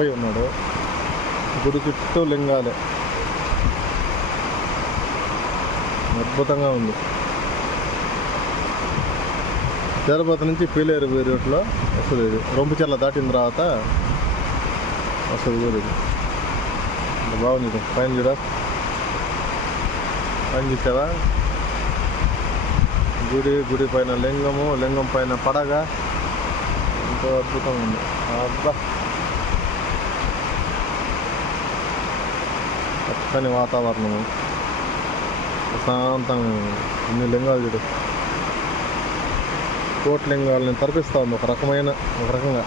పోయి ఉన్నాడు. గుడి చుట్టూ లింగాలే, అద్భుతంగా ఉంది. తిరుపతి నుంచి పీలేరు రూట్లో వస్తుంది. ఇది రొంపుచెర్ల దాటిన తర్వాత వస్తుంది ఊరు. ఇది బాగుంది. పైన చూడ, పైన చూసావా గుడి పైన లింగము, లింగం పైన పడగ, ఎంతో అద్భుతంగా ఉంది. అబ్బా, చక్కని వాతావరణము, ప్రశాంతంగా ఇన్ని లింగాలు చూడు. కోట్లింగాలని తరపిస్తూ ఉంది ఒక రకంగా.